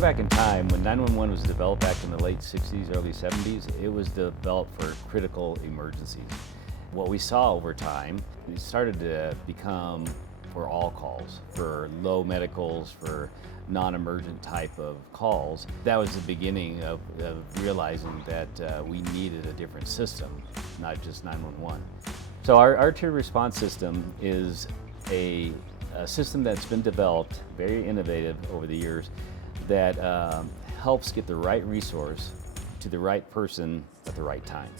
go back in time, when 911 was developed back in the late 60s, early 70s, it was developed for critical emergencies. What we saw over time, it started to become for all calls, for low medicals, for non-emergent type of calls. That was the beginning of realizing that we needed a different system, not just 911. So our tiered response system is a system that's been developed, very innovative over the years, that helps get the right resource to the right person at the right time.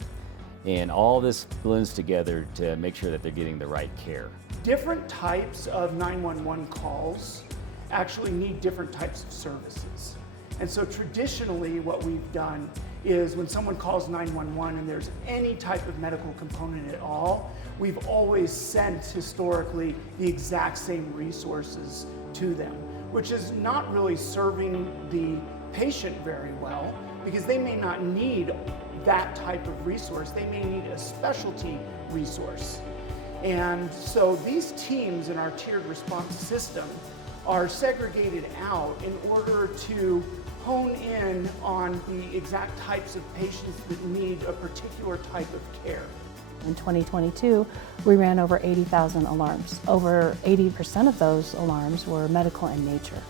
And all this blends together to make sure that they're getting the right care. Different types of 911 calls actually need different types of services. And so traditionally what we've done is when someone calls 911 and there's any type of medical component at all, we've always sent historically the exact same resources to them, which is not really serving the patient very well because they may not need that type of resource. They may need a specialty resource. And so these teams in our tiered response system are segregated out in order to hone in on the exact types of patients that need a particular type of care. In 2022, we ran over 80,000 alarms. Over 80% of those alarms were medical in nature.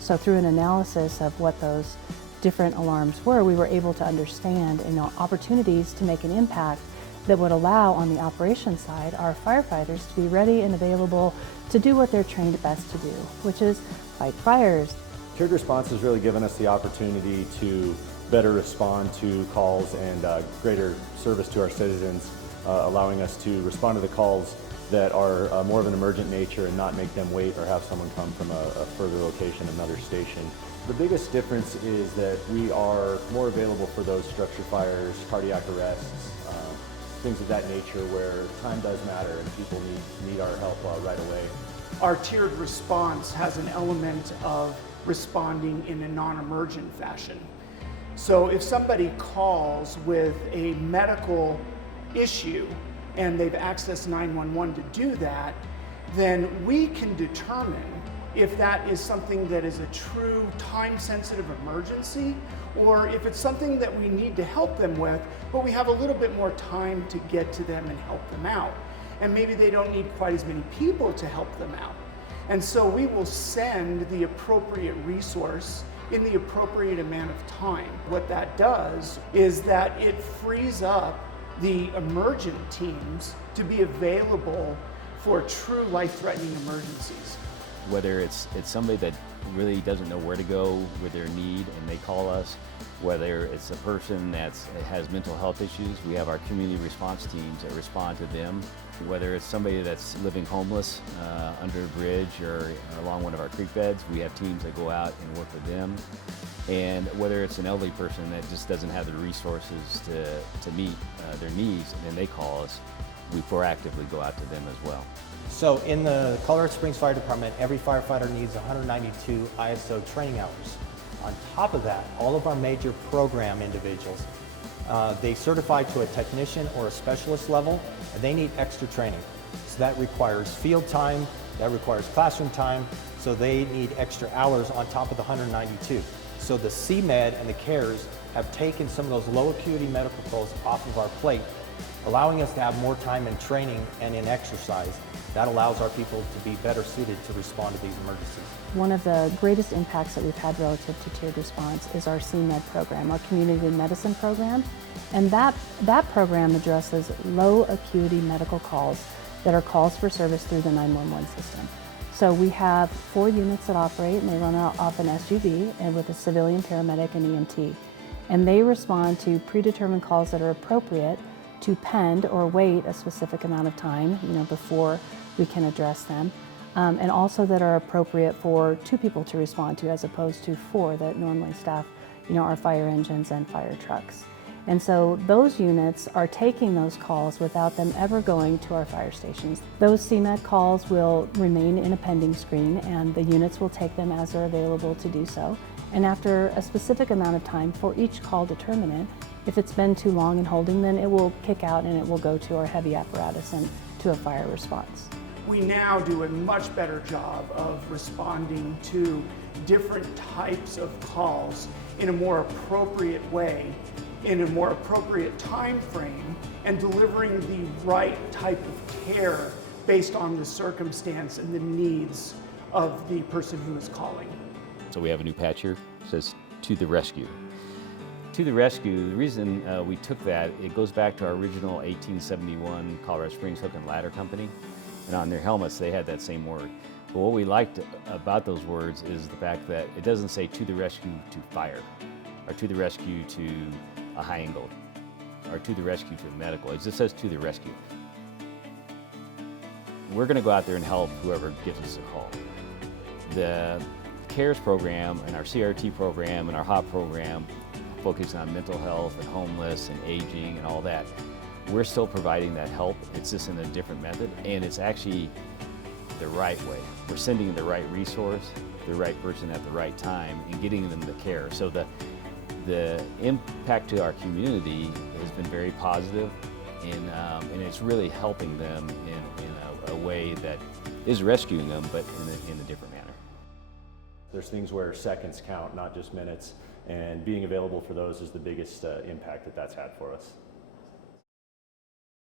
So through an analysis of what those different alarms were, we were able to understand opportunities to make an impact that would allow, on the operations side, our firefighters to be ready and available to do what they're trained best to do, which is fight fires. Tiered response has really given us the opportunity to better respond to calls and greater service to our citizens, allowing us to respond to the calls that are more of an emergent nature and not make them wait or have someone come from a further location, another station. The biggest difference is that we are more available for those structure fires, cardiac arrests, things of that nature where time does matter and people need our help right away. Our tiered response has an element of responding in a non-emergent fashion. So if somebody calls with a medical issue and they've accessed 911 to do that, then we can determine if that is something that is a true time-sensitive emergency or if it's something that we need to help them with, but we have a little bit more time to get to them and help them out. And maybe they don't need quite as many people to help them out. And so we will send the appropriate resource in the appropriate amount of time. What that does is that it frees up the emergent teams to be available for true life-threatening emergencies. Whether it's somebody that really doesn't know where to go with their need and they call us, whether it's a person that has mental health issues, we have our community response teams that respond to them. Whether it's somebody that's living homeless under a bridge or along one of our creek beds, we have teams that go out and work with them. And whether it's an elderly person that just doesn't have the resources to meet their needs, and then they call us, we proactively go out to them as well. So in the Colorado Springs Fire Department, every firefighter needs 192 ISO training hours. On top of that, all of our major program individuals, they certify to a technician or a specialist level, and they need extra training. So that requires field time, that requires classroom time, so they need extra hours on top of the 192. So the CMed and the CARES have taken some of those low acuity medical calls off of our plate, allowing us to have more time in training and in exercise. That allows our people to be better suited to respond to these emergencies. One of the greatest impacts that we've had relative to tiered response is our CMed program, our community medicine program. And that program addresses low acuity medical calls that are calls for service through the 911 system. So we have 4 units that operate, and they run off an SUV and with a civilian paramedic and EMT. And they respond to predetermined calls that are appropriate to pend or wait a specific amount of time, before we can address them, and also that are appropriate for 2 people to respond to as opposed to 4 that normally staff, our fire engines and fire trucks. And so those units are taking those calls without them ever going to our fire stations. Those CMed calls will remain in a pending screen, and the units will take them as they're available to do so. And after a specific amount of time for each call determinant, if it's been too long in holding, then it will kick out and it will go to our heavy apparatus and to a fire response. We now do a much better job of responding to different types of calls in a more appropriate way, in a more appropriate time frame, and delivering the right type of care based on the circumstance and the needs of the person who is calling. So we have a new patch here, it says "To the Rescue." To the Rescue, the reason we took that, it goes back to our original 1871 Colorado Springs Hook and Ladder Company, and on their helmets they had that same word. But what we liked about those words is the fact that it doesn't say "To the rescue to fire," or "To the rescue to a high angle," or "To the rescue to medical." It just says "To the rescue." We're going to go out there and help whoever gives us a call. The CARES program and our CRT program and our HOP program focusing on mental health and homeless and aging and all that. We're still providing that help. It's just in a different method, and it's actually the right way. We're sending the right resource, the right person at the right time, and getting them the care. So the impact to our community has been very positive, and it's really helping them in a way that is rescuing them, but in a different manner. There's things where seconds count, not just minutes, and being available for those is the biggest impact that that's had for us.